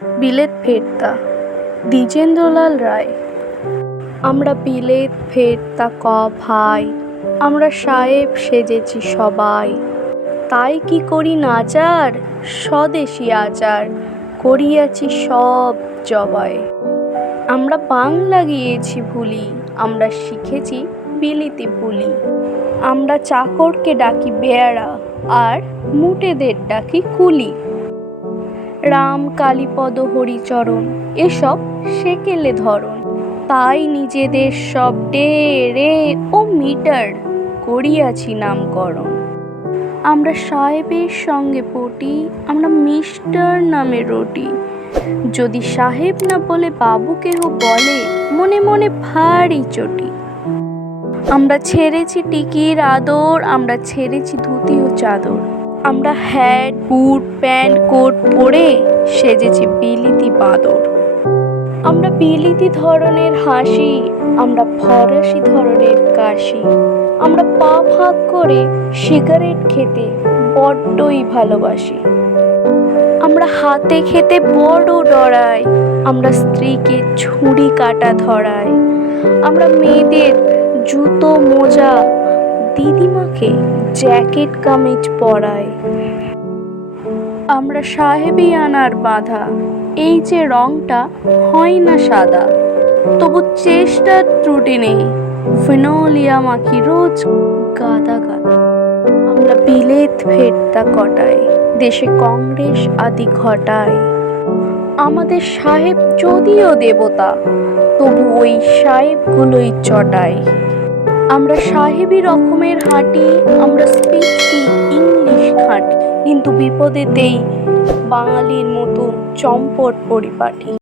বিলেত ফেরতা, দ্বিজেন্দ্রলাল রায়। আমরা বিলেত ফেরতা ক ভাই, আমরা সাহেব সেজেছি সবাই। তাই কি করি নাচার স্বদেশি আচার করিয়াছি সব জবাই। আমরা বাংলা গিয়েছি ভুলি, আমরা শিখেছি বিলিতি বুলি আমরা চাকরকে ডাকি বেয়ারা, আর মুটেদের ডাকি কুলি। রাম কালীপদ হরিচরণ, এসব সেকেলে ধরন তাই নিজেদের সব ডে, রে ও মিটার করিয়াছি নামকরণ। আমরা সাহেবের সঙ্গে পটি, আমরা মিস্টার নামে রুটি। যদি সাহেব না বলে বাবু কেহ বলে, মনে মনে ভারী চটি। আমরা ছেড়েছি টিকির আদর, আমরা ছেড়েছি ধুতি ও চাদর। আমরা হ্যাট বুট প্যান্ট কোট পরে সেজেছি বিলিতি বাঁদর। আমরা বিলিতি ধরনের হাসি, আমরা ফরাসি ধরনের কাশি। আমরা পা ফাঁক করে সিগারেট খেতে বড্ডই ভালোবাসি। আমরা হাতে খেতে বড় ডরাই, আমরা স্ত্রীকে ছুরি কাটা ধরাই। আমরা মেয়েদের জুতো, মোজা দিদিমাকে জ্যাকেট কামিজ পরায়। আমরা সাহেবি আনার বাধা, এই যে রংটা হয় না সাদা। তবু চেষ্টার ত্রুটি নেই, ফিনোলিয়া মাখি রোজ গাদা গাদা। আমরা বিলেত ফেরতা কটাই দেশে কংগ্রেস আদি ঘটায়। আমাদের সাহেব যদিও দেবতা, তবু ওই সাহেবগুলোই চটায়। আমরা সাহেবি রকমের হাঁটি আমরা স্পিচটি ইংলিশ খাঁটি। কিন্তু বিপদেতেই বাঙালির মতো চম্পট পরিপাটি।